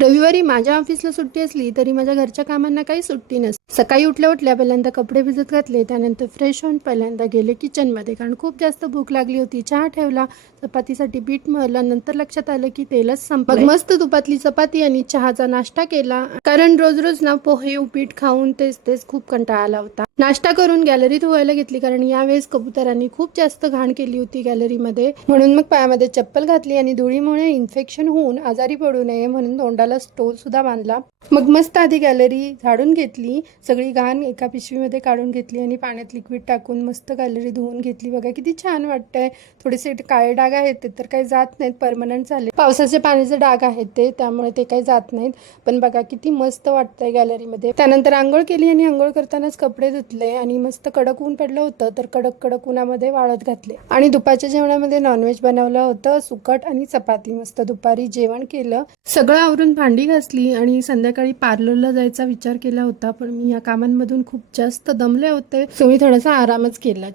रविवारी माझ्या ऑफिसला सुट्टी असली तरी माझ्या घरच्या कामांना काही सुट्टी नसते। सकाळी उठल्या उठल्या पहिल्यांदा कपडे भिजत घातले, त्यानंतर फ्रेश होऊन पहिल्यांदा गेले किचनमध्ये, कारण खूप जास्त भूक लागली होती। चहा ठेवला, चपातीसाठी पीठ मळलं, नंतर लक्षात आलं की तेलच संपलंय। मग मस्त तुपातली चपाती आणि चहाचा नाश्ता केला, कारण रोज रोज ना पोहे उपीट खाऊन तेच तेच खूप कंटाळा आला होता। नाश्ता करून गॅलरी धुवायला घेतली, कारण यावेळेस कबुतरांनी खूप जास्त घाण केली होती गॅलरीमध्ये, म्हणून मग पायामध्ये चप्पल घातली आणि धुळीमुळे इन्फेक्शन होऊन आजारी पडू नये म्हणून तोंडाला स्टोल सुद्धा बांधला। मग मस्त आधी गॅलरी झाडून घेतली, सगळी घाण एका पिशवीमध्ये काढून घेतली आणि पाण्यात लिक्विड टाकून मस्त गॅलरी धुवून घेतली। बघा किती छान वाटतंय। थोडेसे काळे डाग आहेत ते तर काही जात नाहीत, परमनंट झाले। पावसाचे पाण्याचे डाग आहेत ते, त्यामुळे ते काही जात नाहीत, पण बघा किती मस्त वाटतंय गॅलरीमध्ये। त्यानंतर आंघोळ केली आणि आंघोळ करतानाच कपडे धुतले आणि मस्त कडक ऊन पडलं होतं, तर कडक उन्हामध्ये वाळत घातले। आणि दुपारच्या जेवणामध्ये नॉनव्हेज बनवलं होतं, सुकट आणि चपाती। मस्त दुपारी जेवण केलं, सगळं आवरून भांडी घासली आणि संध्याकाळी पार्लरला जायचा विचार केला होता, पण मी या कामांमधून खूप जास्त दमले होते, सो मी थोडासा आरामच केला।